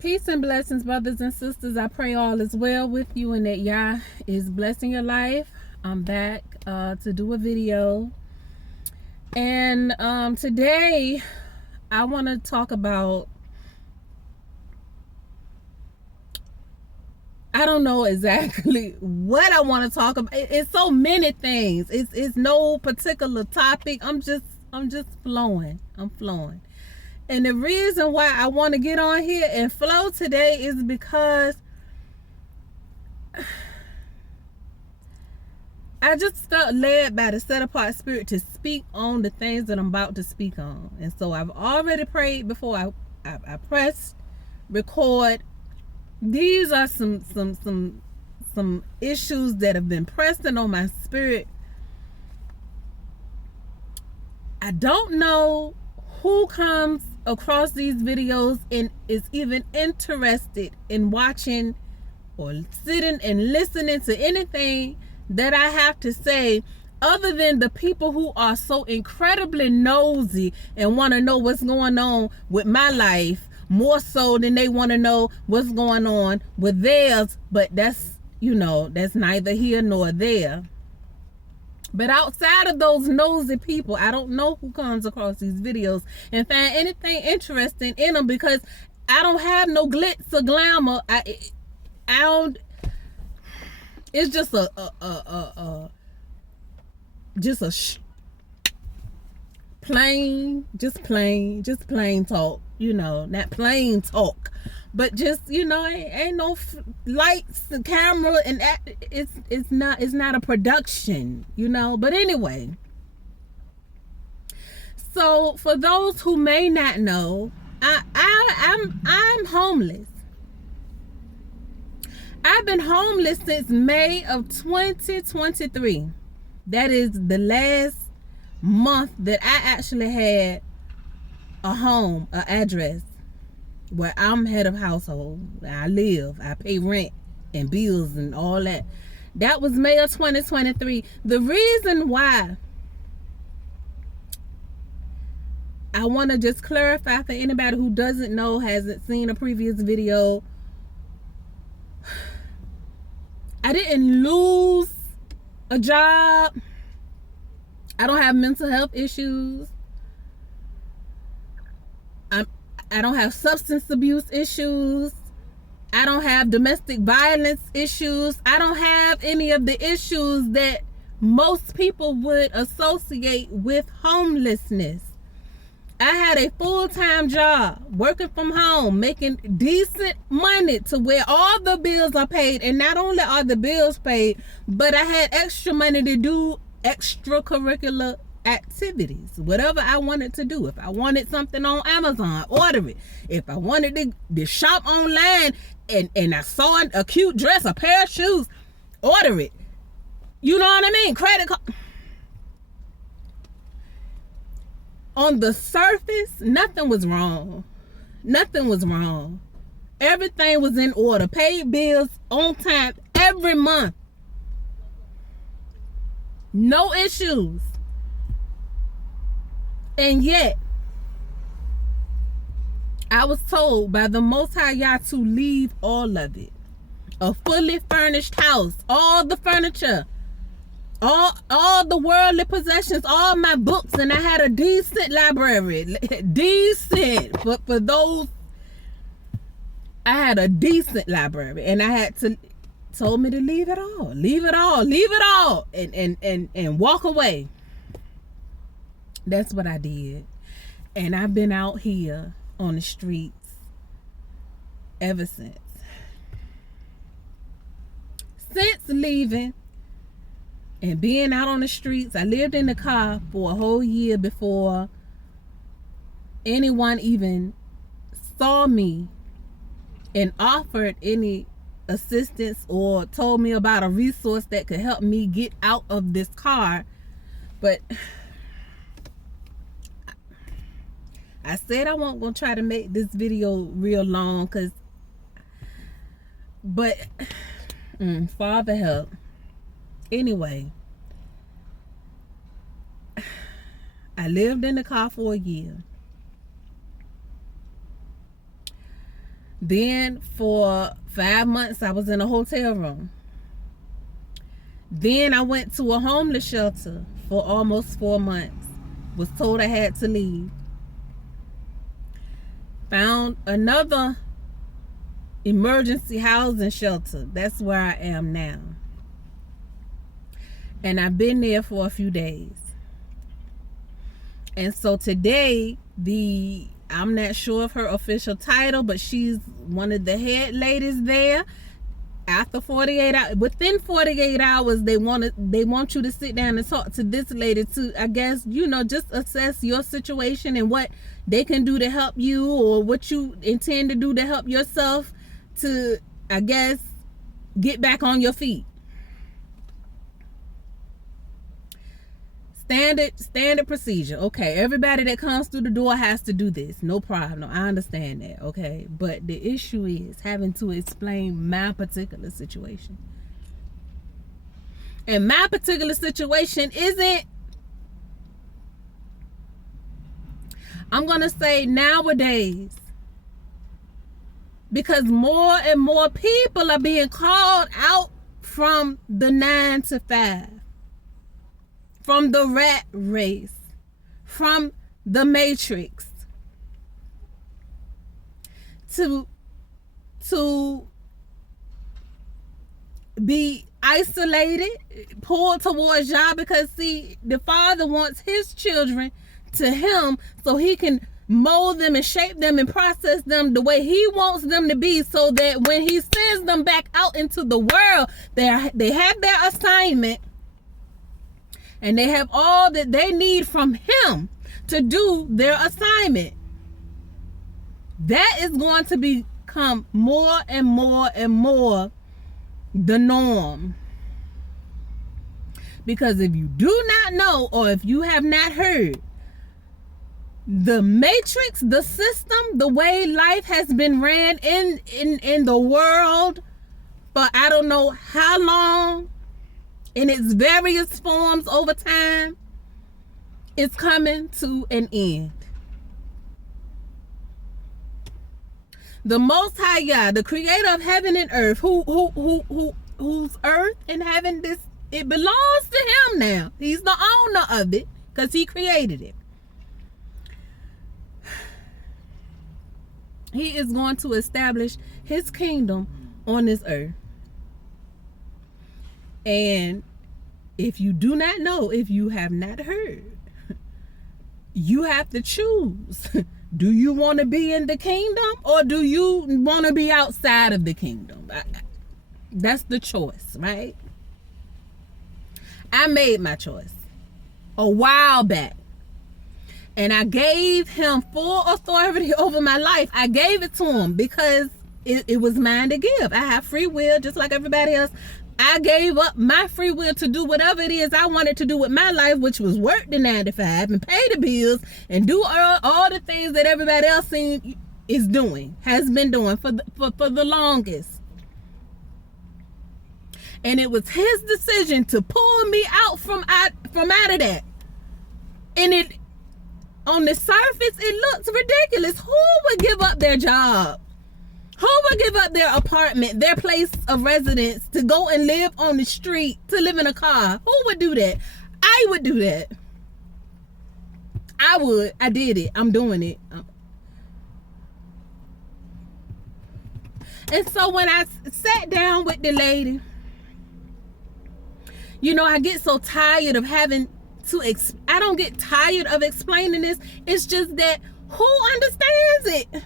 Peace and blessings, brothers and sisters. I pray all is well with you and that Yah is blessing your life. I'm back to do a video. And today I want to talk about, I don't know exactly what I want to talk about. It's so many things. It's no particular topic. I'm just flowing. I'm flowing. And the reason why I want to get on here and flow today is because I just felt led by the set apart spirit to speak on the things that I'm about to speak on. And so I've already prayed before I pressed record. These are some issues that have been pressing on my spirit. I don't know who comes across these videos and is even interested in watching or sitting and listening to anything that I have to say, other than the people who are so incredibly nosy and want to know what's going on with my life more so than they want to know what's going on with theirs. But that's, that's neither here nor there. But outside of those nosy people, I don't know who comes across these videos and find anything interesting in them, because I don't have no glitz or glamour. I don't. It's just plain talk. Not plain talk, but just ain't no lights, the camera, and it's not a production, But anyway, so for those who may not know, I'm homeless. I've been homeless since May of 2023. That is the last month that I actually had a home, an address where I'm head of household. I live, I pay rent and bills and all that. That was May of 2023. The reason why I want to just clarify for anybody who doesn't know, hasn't seen a previous video, I didn't lose a job. I don't have mental health issues. I don't have substance abuse issues. I don't have domestic violence issues. I don't have any of the issues that most people would associate with homelessness. I had a full-time job, working from home, making decent money to where all the bills are paid. And not only are the bills paid, but I had extra money to do extracurricular activities, whatever I wanted to do. If I wanted something on Amazon, order it. If I wanted to shop online and I saw a cute dress, a pair of shoes, order it. You know what I mean? Credit card. On the surface, nothing was wrong. Nothing was wrong. Everything was in order. Paid bills on time every month. No issues. And yet, I was told by the Most High Yah to leave all of it. A fully furnished house, all the furniture, all the worldly possessions, all my books, and I had a decent library. Decent. But for those, I had a decent library, and I had to told me to leave it all. Leave it all. And walk away. That's what I did. And I've been out here on the streets ever since. Since leaving and being out on the streets, I lived in the car for a whole year before anyone even saw me and offered any assistance or told me about a resource that could help me get out of this car. But I said I wasn't gonna try to make this video real long, but Father help. Anyway, I lived in the car for a year. Then for 5 months, I was in a hotel room. Then I went to a homeless shelter for almost 4 months. Was told I had to leave. Found another emergency housing shelter. That's where I am now. And I've been there for a few days. And so today, I'm not sure of her official title, but she's one of the head ladies there. After 48 hours, within 48 hours, they want you to sit down and talk to this lady to, I guess, just assess your situation and what they can do to help you, or what you intend to do to help yourself to, I guess, get back on your feet. Standard procedure. Okay, everybody that comes through the door has to do this. No problem. I understand that. Okay, but the issue is having to explain my particular situation. And my particular situation isn't, I'm going to say nowadays, because more and more people are being called out from the 9 to 5. From the rat race, from the matrix, to be isolated, pulled towards y'all, because see, the Father wants his children to him so he can mold them and shape them and process them the way he wants them to be, so that when he sends them back out into the world, they have their assignment. And they have all that they need from him to do their assignment. That is going to become more and more and more the norm. Because if you do not know, or if you have not heard, the matrix, the system, the way life has been ran in the world for I don't know how long, in its various forms over time, is coming to an end. The Most High Yah, the creator of heaven and earth, whose earth and heaven, it belongs to him now. He's the owner of it because he created it. He is going to establish his kingdom on this earth. And if you do not know, if you have not heard, you have to choose. Do you want to be in the kingdom, or do you want to be outside of the kingdom? That's the choice, right? I made my choice a while back. And I gave him full authority over my life. I gave it to him because it was mine to give. I have free will just like everybody else. I gave up my free will to do whatever it is I wanted to do with my life, which was work the 9 to 5 and pay the bills and do all the things that everybody else has been doing for the longest. And it was his decision to pull me out from out of that. And it, on the surface, it looks ridiculous. Who would give up their job? Who would give up their apartment, their place of residence, to go and live on the street, to live in a car? Who would do that? I would do that. I would. I did it. I'm doing it. And so when I sat down with the lady, I get so tired of having to, I don't get tired of explaining this. It's just that who understands it?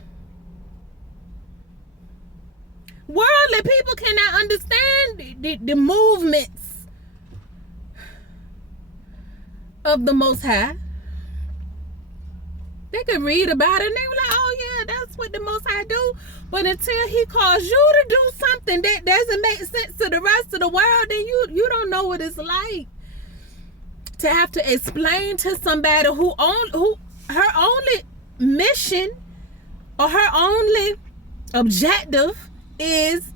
Worldly people cannot understand the movements of the Most High. They could read about it and they were like, oh yeah, that's what the Most High do. But until he calls you to do something that doesn't make sense to the rest of the world, then you don't know what it's like to have to explain to somebody who her only mission or her only objective is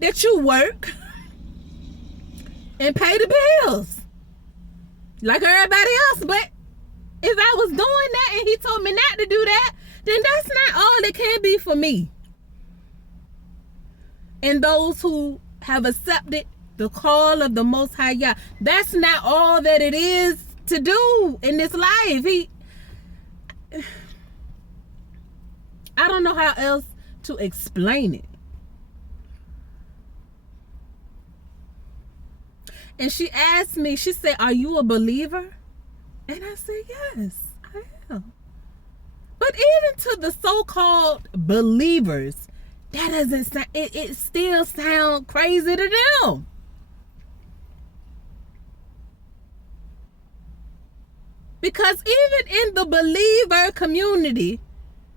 that you work and pay the bills like everybody else. But if I was doing that and he told me not to do that, then that's not all it can be for me. and those who have accepted the call of the Most High Yah. That's not all that it is to do in this life. I don't know how else to explain it. And she asked me, she said, "Are you a believer?" And I said, "Yes, I am." But even to the so-called believers, that doesn't sound, it still sounds crazy to them. Because even in the believer community,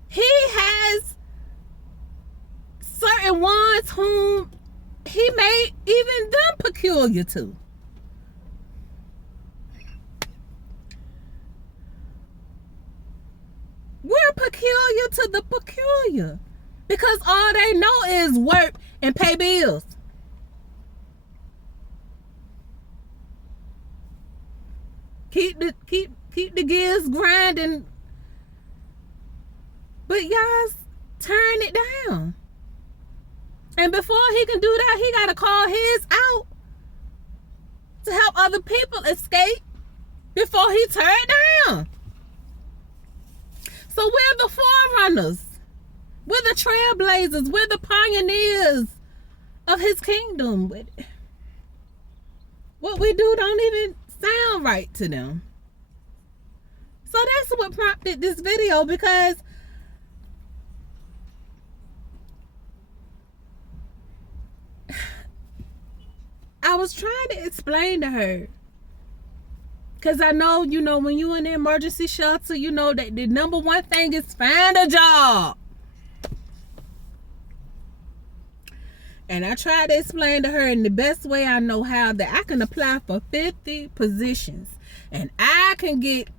he has certain ones whom he made even them peculiar to. We're peculiar to the peculiar. Because all they know is work and pay bills. Keep the gears grinding. But y'all turn it down. And before he can do that, he gotta call his out to help other people escape before he turn it down. So we're the forerunners. We're the trailblazers. We're the pioneers of his kingdom. What we do don't even sound right to them. So that's what prompted this video, because I was trying to explain to her. Because I know, when you're in the emergency shelter, that the number one thing is find a job. And I tried to explain to her in the best way I know how that I can apply for 50 positions. And I can get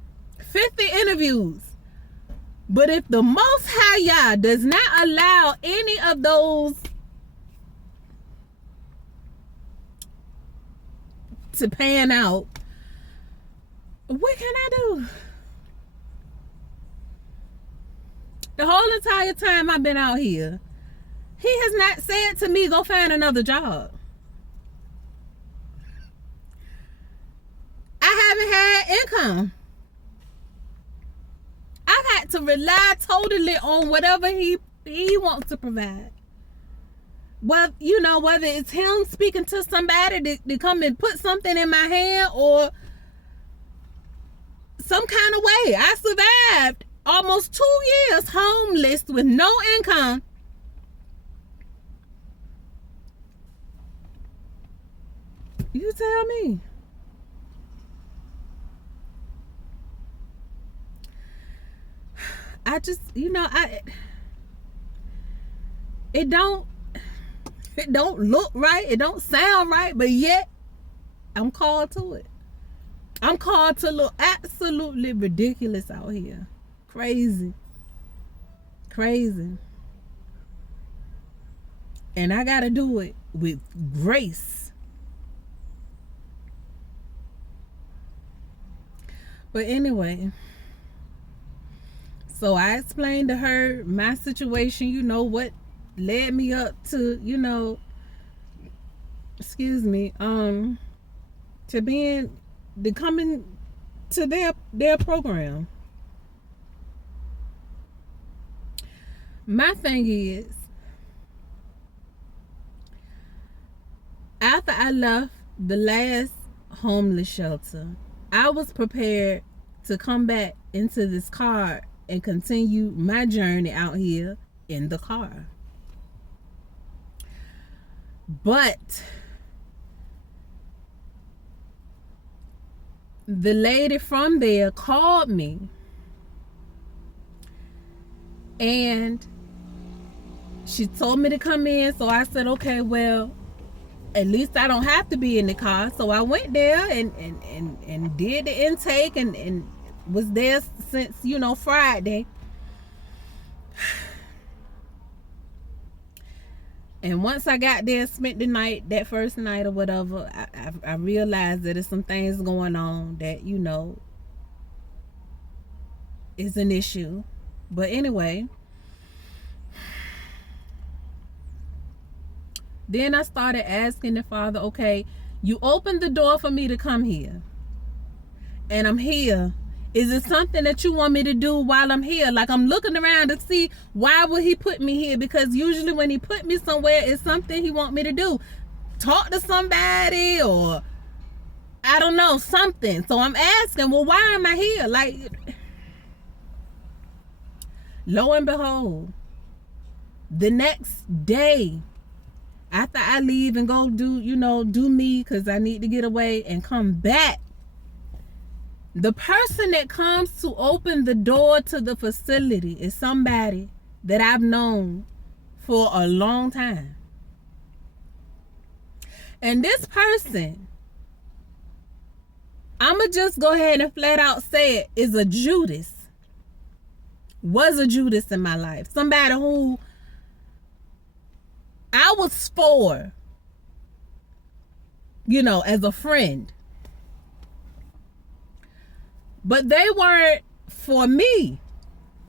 50 interviews. But if the Most High Yah does not allow any of those to pan out, what can I do? The whole entire time I've been out here, he has not said to me, go find another job. I haven't had income. I've had to rely totally on whatever he wants to provide. Well, whether it's him speaking to somebody to come and put something in my hand, or some kind of way. I survived almost 2 years homeless with no income. You tell me. I just, it don't look right. It don't sound right, but yet I'm called to it. I'm called to look absolutely ridiculous out here. Crazy. And I gotta do it with grace. But anyway, so I explained to her my situation, what led me up to, to coming to their program. My thing is, after I left the last homeless shelter, I was prepared to come back into this car and continue my journey out here in the car. But the lady from there called me, and she told me to come in. So I said, okay, well, at least I don't have to be in the car. So I went there and did the intake and was there since, Friday. And once I got there, spent the night, that first night or whatever, I realized that there's some things going on that, is an issue. But anyway, Then I started asking the Father, okay, you opened the door for me to come here, and I'm here. Is it something that you want me to do while I'm here? Like, I'm looking around to see why would he put me here? Because usually when he put me somewhere, it's something he want me to do. Talk to somebody, or I don't know, something. So I'm asking, well, why am I here? Like, lo and behold, the next day, after I leave and go do me, because I need to get away and come back, the person that comes to open the door to the facility is somebody that I've known for a long time. And this person, I'ma just go ahead and flat out say it, is a Judas. Was a Judas in my life. Somebody who I was for, as a friend. But they weren't for me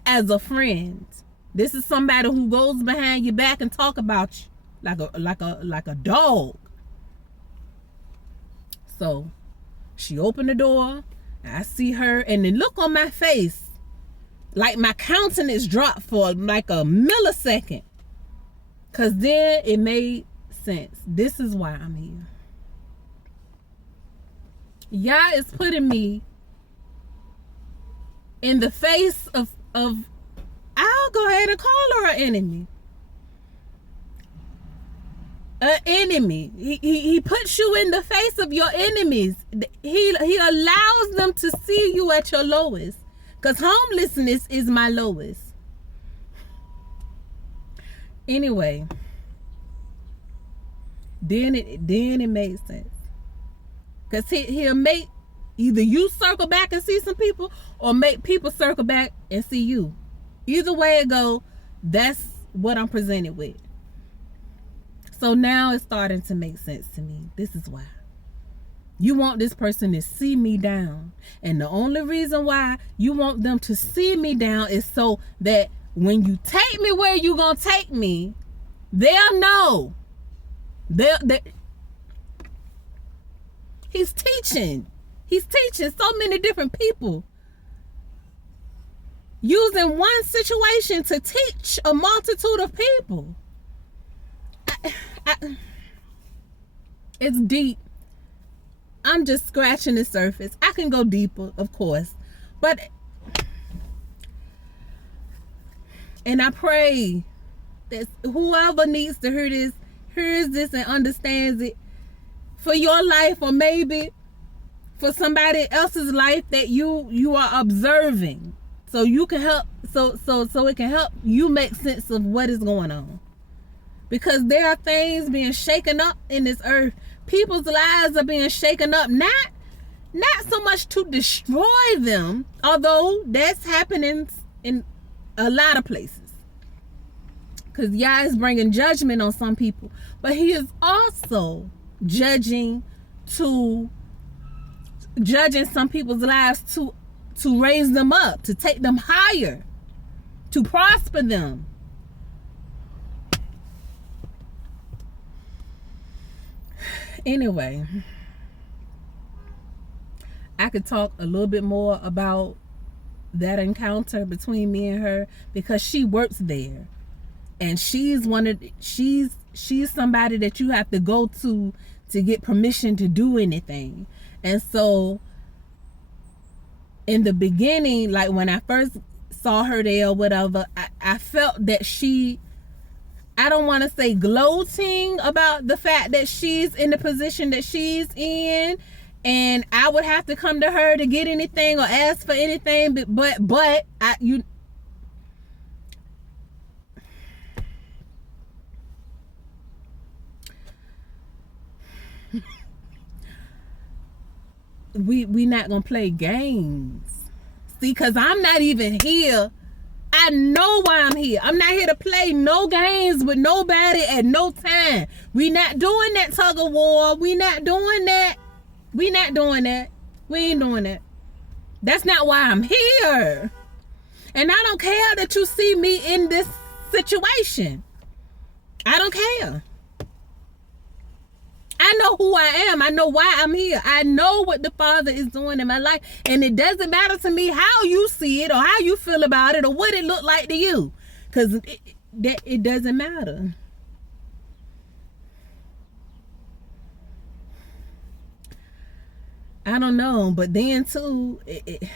as a friend. This is somebody who goes behind your back and talk about you like a dog. So she opened the door, and I see her, and the look on my face, like my countenance dropped for like a millisecond. Cause then it made sense. This is why I'm here. Yah is putting me in the face of I'll go ahead and call her an enemy. An enemy. He puts you in the face of your enemies. He allows them to see you at your lowest. Because homelessness is my lowest. Anyway, then it made sense. Because he'll make either you circle back and see some people, or make people circle back and see you. Either way it go, that's what I'm presented with. So now it's starting to make sense to me. This is why. You want this person to see me down. And the only reason why you want them to see me down is so that when you take me where you gonna take me, they'll know. He's teaching so many different people, using one situation to teach a multitude of people. It's deep. I'm just scratching the surface. I can go deeper, of course, and I pray that whoever needs to hears this and understands it for your life, or maybe for somebody else's life that you are observing, so you can help, so it can help you make sense of what is going on. Because there are things being shaken up in this earth. People's lives are being shaken up, not so much to destroy them, although that's happening in a lot of places. Because Yah is bringing judgment on some people, but he is also judging some people's lives to raise them up, to take them higher, to prosper them. Anyway, I could talk a little bit more about that encounter between me and her, because she works there, and she's somebody that you have to go to get permission to do anything. And so in the beginning, like when I first saw her there or whatever, I felt that I don't want to say gloating about the fact that she's in the position that she's in, and I would have to come to her to get anything or ask for anything, but we not gonna play games. See, because I'm not even here. I know why I'm here. I'm not here to play no games with nobody at no time. We not doing that tug of war. We not doing that. We ain't doing that. That's not why I'm here. And I don't care that you see me in this situation. I don't care. I know who I am. I know why I'm here. I know what the Father is doing in my life. And it doesn't matter to me how you see it or how you feel about it or what it looked like to you. Because it doesn't matter. I don't know. But then too, it's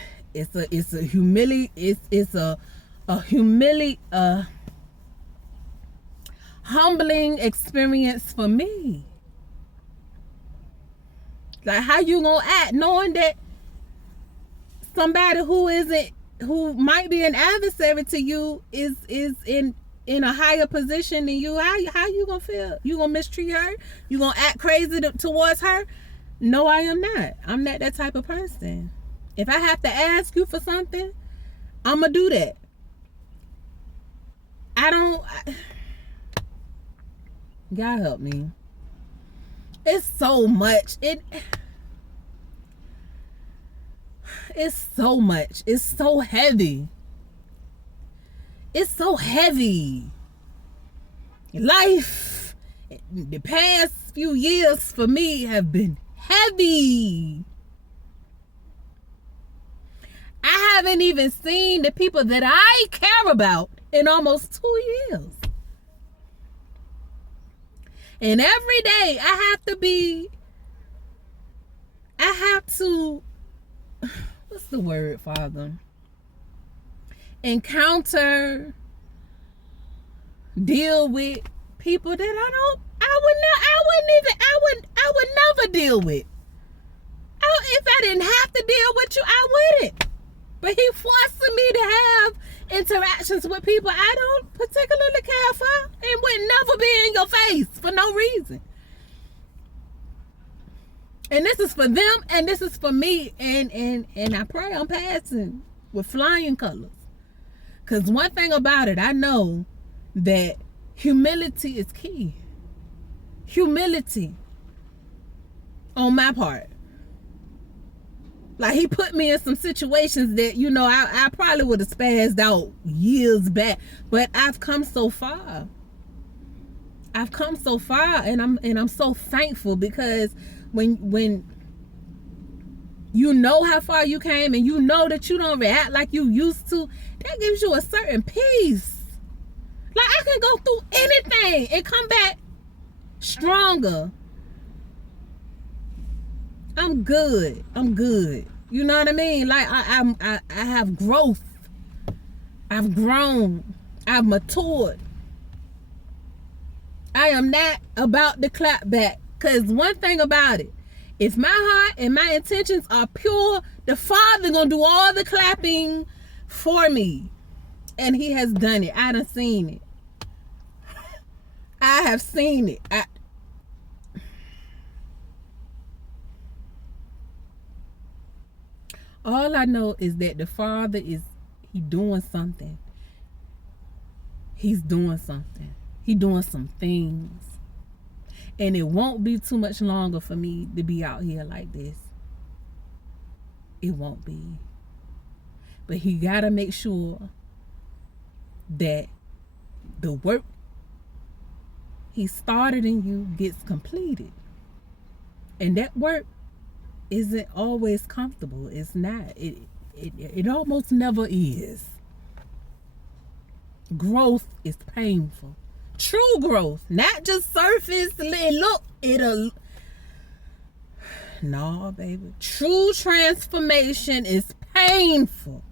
a humbling experience for me. Like, how you gonna act knowing that somebody who might be an adversary to you is in a higher position than you? How you gonna feel? You gonna mistreat her? You gonna act crazy towards her? No, I am not. I'm not that type of person. If I have to ask you for something, I'm gonna do that. God help me. It's so much. It's so much. It's so heavy. It's so heavy. Life, the past few years for me have been heavy. I haven't even seen the people that I care about in almost 2 years. And every day I have to, what's the word, Father? Encounter, deal with people that I would never deal with. If I didn't have to deal with you, I wouldn't. But he forcing me to have interactions with people I don't particularly care for and would never be in your face for no reason. And this is for them and this is for me. And I pray I'm passing with flying colors. Because one thing about it, I know that humility is key. Humility on my part. Like, he put me in some situations that, you know, I probably would have spazzed out years back. But I've come so far. I've come so far, and I'm so thankful, because when you know how far you came and you know that you don't react like you used to, that gives you a certain peace. Like, I can go through anything and come back stronger. I'm good. You know what I mean? Like, I have growth. I've grown. I've matured. I am not about to clap back. Because one thing about it, if my heart and my intentions are pure, the Father gonna do all the clapping for me. And he has done it. I done seen it. I have seen it. All I know is that the Father he doing something. He's doing something. He doing some things. And it won't be too much longer for me to be out here like this. It won't be. But he gotta make sure that the work he started in you gets completed. And that work isn't always comfortable. It's not. It almost never is. Growth is painful. True growth, not just surface. No, baby. True transformation is painful.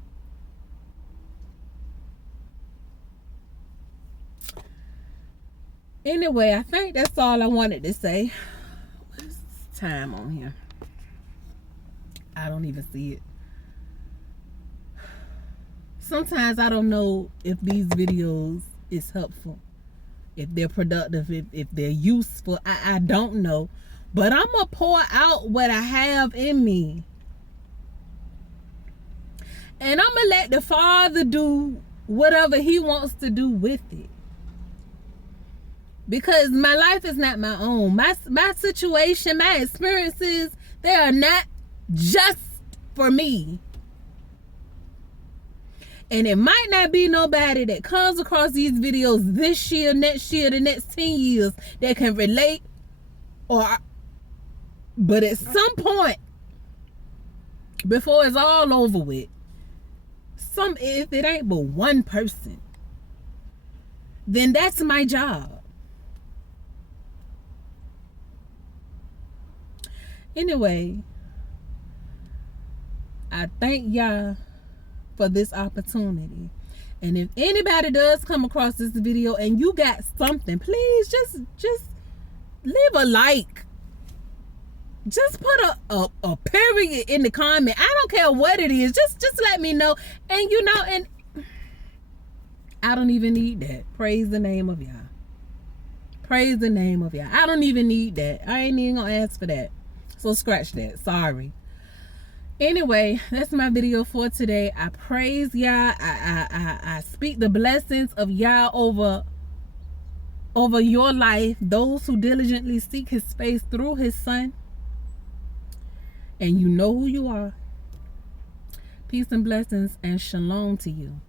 Anyway, I think that's all I wanted to say. What's the time on here? I don't even see it. Sometimes I don't know if these videos is helpful, if they're productive, if they're useful. I don't know. But I'm going to pour out what I have in me. And I'm going to let the Father do whatever he wants to do with it. Because my life is not my own. My situation, my experiences, they are not just for me. And it might not be nobody that comes across these videos this year, next year, the next 10 years that can relate or But at some point, before it's all over with, if it ain't but one person, then that's my job. Anyway, I thank y'all for this opportunity. And if anybody does come across this video and you got something, please just leave a like. Just put a period in the comment. I don't care what it is. Just let me know. And you know, and I don't even need that. Praise the name of y'all. Praise the name of y'all. I don't even need that. I ain't even gonna ask for that. So scratch that. Sorry. Anyway, that's my video for today. I praise y'all. I speak the blessings of y'all over your life, those who diligently seek his face through his son. And you know who you are. Peace and blessings and shalom to you.